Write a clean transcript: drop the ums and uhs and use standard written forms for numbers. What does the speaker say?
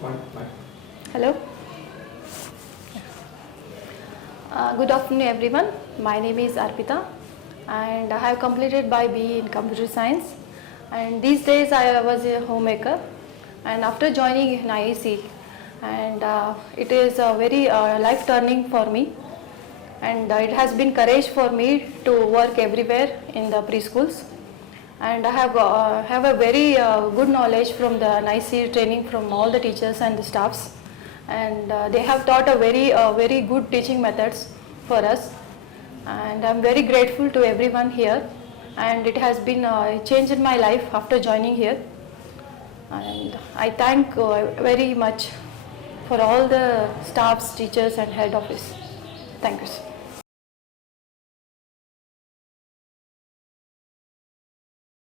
Hello. Good afternoon everyone. My name is Arpita and I have completed by BE in Computer Science, and these days I was a homemaker, and after joining NIECCE, and it is very life turning for me, and it has been courage for me to work everywhere in the preschools, and I have a very good knowledge from the NIECCE training from all the teachers and the staffs, and they have taught a very good teaching methods for us, and I'm very grateful to everyone here, and it has been a change in my life after joining here, and I thank very much for all the staffs, teachers and head office. Thank you, sir.